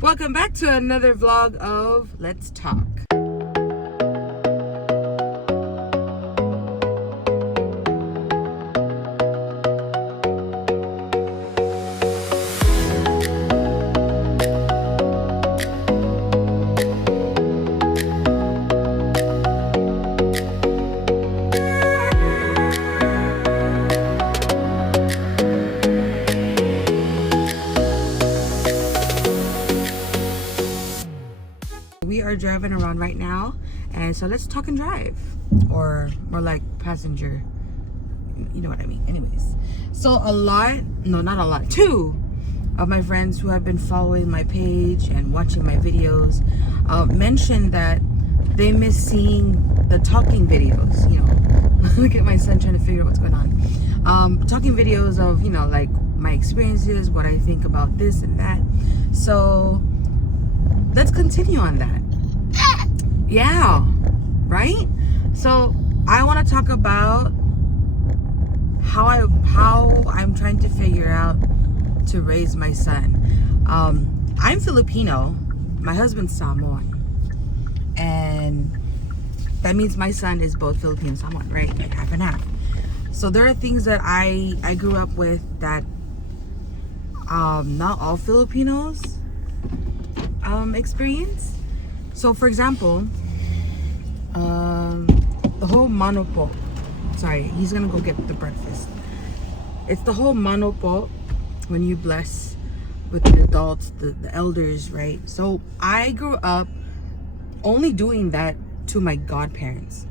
Welcome back to another vlog of Let's Talk. We are driving around right now, and so let's talk and drive, or more like passenger, you know what I mean. Anyways, so two of my friends who have been following my page and watching my videos mentioned that they miss seeing the talking videos. Look at my son trying to figure out what's going on. Talking videos of like my experiences, what I think about this and that. So let's continue on that. Yeah, right? So I want to talk about how I'm trying to figure out to raise my son. I'm Filipino, my husband's Samoan, and that means my son is both Filipino and Samoan, right? Like half and half. So there are things that I grew up with that not all Filipinos experience. So for example, the whole manopo. Sorry, he's gonna go get the breakfast. It's the whole manopo when you bless with the adults, the elders, right? So I grew up only doing that to my godparents,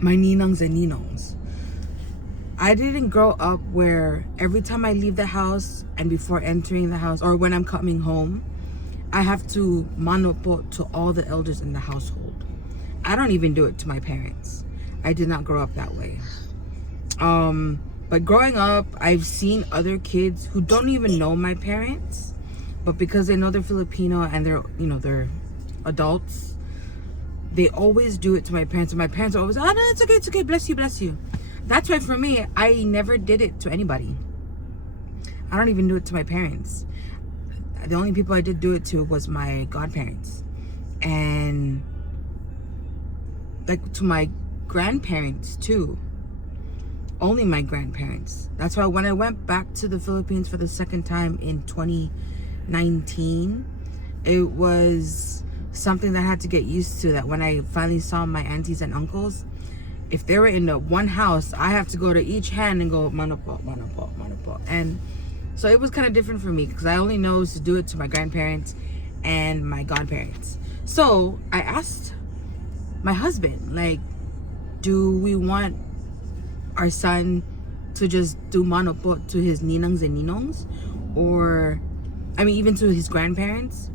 my ninangs and ninongs. I didn't grow up where every time I leave the house and before entering the house or when I'm coming home, I have to manopo to all the elders in the household. I don't even do it to my parents. I did not grow up that way. But growing up, I've seen other kids who don't even know my parents, but because they know they're Filipino and they're adults, they always do it to my parents. And my parents are always, oh no, it's okay, bless you. That's why for me, I never did it to anybody. I don't even do it to my parents. The only people I did do it to was my godparents, and like to my grandparents too. Only my grandparents. That's why when I went back to the Philippines for the second time in 2019, it was something that I had to get used to, that when I finally saw my aunties and uncles, if they were in the one house, I have to go to each hand and go manopo. And so it was kind of different for me because I only know to do it to my grandparents and my godparents. So I asked my husband, like, do we want our son to just do manopo to his ninangs and ninongs, or even to his grandparents?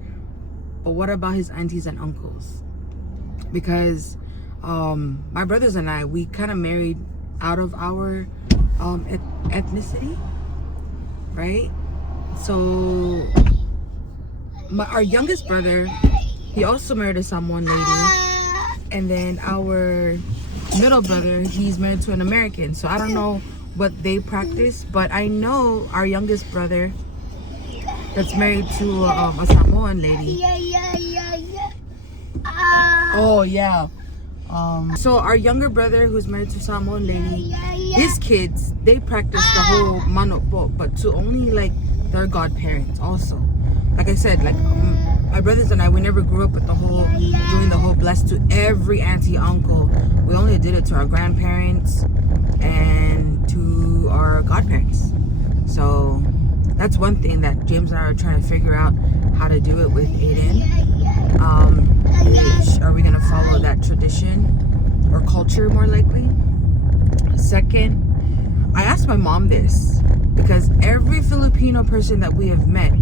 But what about his aunties and uncles? Because my brothers and I, we kind of married out of our ethnicity, right? So our youngest brother, he also married a Samoan lady, and then our middle brother, he's married to an American. So I don't know what they practice, but I know our youngest brother that's married to a Samoan lady. Oh yeah. So our younger brother who's married to a Samoan lady, his kids, they practice the whole manopo, but to only like their godparents also. Like I said, like my brothers and I, we never grew up with doing the whole bless to every auntie, uncle. We only did it to our grandparents and to our godparents. So that's one thing that James and I are trying to figure out how to do it with Aiden. Are we gonna follow that tradition or culture more likely? Second, I asked my mom this because every Filipino person that we have met,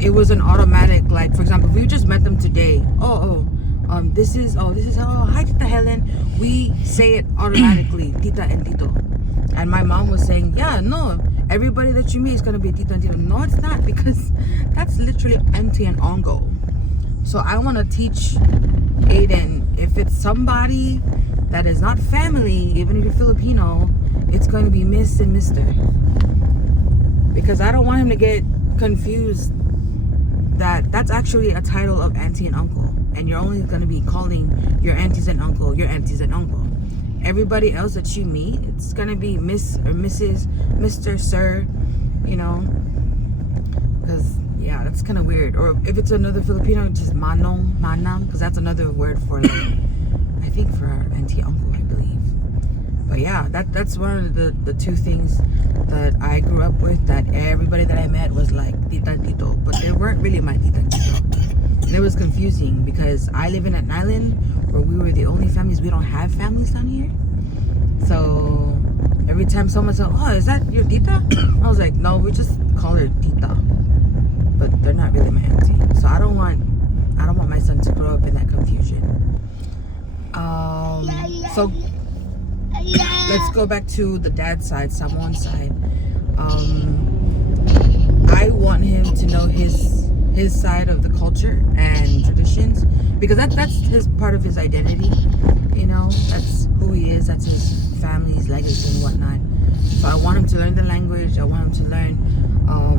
it was an automatic, like for example, if we just met them today, this is hi Tita Helen, we say it automatically, Tita and Tito. And my mom was saying, yeah, no, everybody that you meet is gonna be Tita and Tito. No, it's not, because that's literally auntie and uncle. So I want to teach Aiden, if it's somebody that is not family, even if you're Filipino, it's going to be Miss and Mr. Because I don't want him to get confused that's actually a title of auntie and uncle, and you're only going to be calling your aunties and uncle your aunties and uncle. Everybody else that you meet, it's going to be Miss or Mrs., Mr., Sir, you know, because yeah, that's kind of weird. Or if it's another Filipino, just manong, manam, because that's another word for, like, I think for our auntie uncle, I believe. But yeah, that's one of the two things that I grew up with, that everybody that I met was like tita and tito, but they weren't really my tita and tito. And it was confusing because I live in an island where we were the only families. We don't have families down here. So every time someone said, "Oh, is that your tita?" I was like, "No, we just call her tita." But they're not really my auntie. So I don't want my son to grow up in that confusion. So let's go back to the dad's side, Samoan side. I want him to know his side of the culture and traditions, because that's his part of his identity. You know, that's who he is. That's his family's legacy and whatnot. So I want him to learn the language. I want him to learn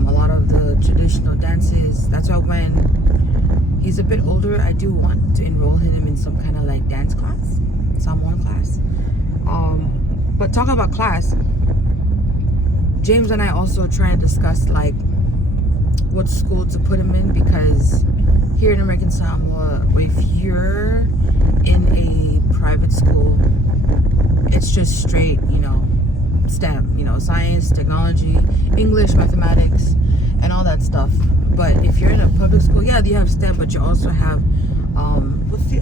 a lot of the traditional dances. That's why when he's a bit older, I do want to enroll him in some kind of like dance class, Samoan class. But talking about class, James and I also try to discuss like what school to put him in, because here in American Samoa, if you're in a private school, it's just straight, you know, STEM, you know, science, technology, English, mathematics, and all that stuff. But if you're in a public school, yeah, you have STEM, but you also have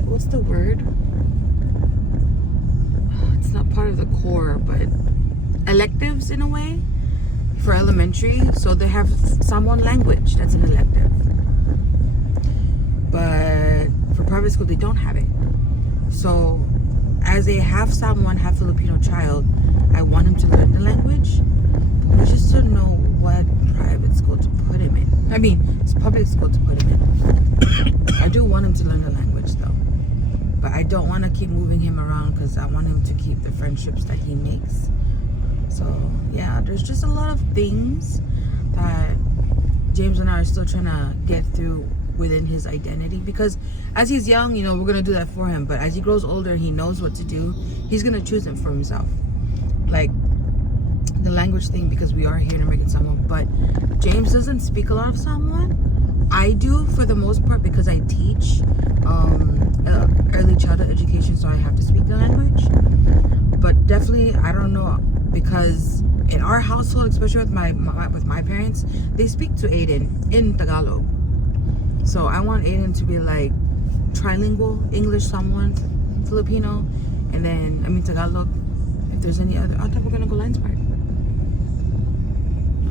what's the word? It's not part of the core, but electives in a way for elementary. So they have Samoan language, that's an elective. But for private school, they don't have it. So as a half Samoan, half Filipino child, I want him to learn the language, but we just don't know what private school to put him in. I mean, it's public school to put him in. I do want him to learn the language though, but I don't want to keep moving him around because I want him to keep the friendships that he makes. So yeah, there's just a lot of things that James and I are still trying to get through within his identity, because as he's young, you know, we're gonna do that for him, but as he grows older, he knows what to do. He's gonna choose it for himself, like the language thing, because we are here in American Samoa. But James doesn't speak a lot of Samoan. I do for the most part, because I teach early childhood education, so I have to speak the language. But definitely, I don't know, because in our household, especially with my parents, they speak to Aiden in Tagalog. So I want Aiden to be like trilingual, English, Samoan, Filipino, and then Tagalog. If there's any other, I thought we're gonna go Lions Park.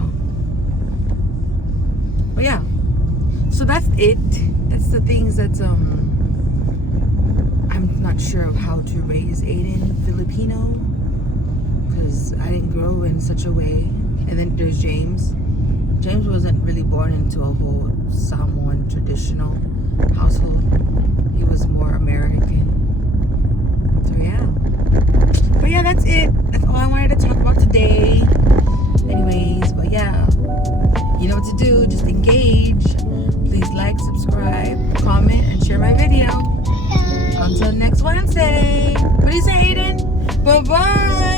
Oh, but yeah. So that's it. That's the things that I'm not sure of how to raise Aiden Filipino, because I didn't grow in such a way. And then there's James. James wasn't really born into a whole Samoan traditional household. He was more American. So yeah. But yeah, that's it. That's all I wanted to talk about today. Anyways, but yeah. You know what to do. Just engage. Please like, subscribe, comment, and share my video. Until next Wednesday. What do you say, Aiden? Bye-bye.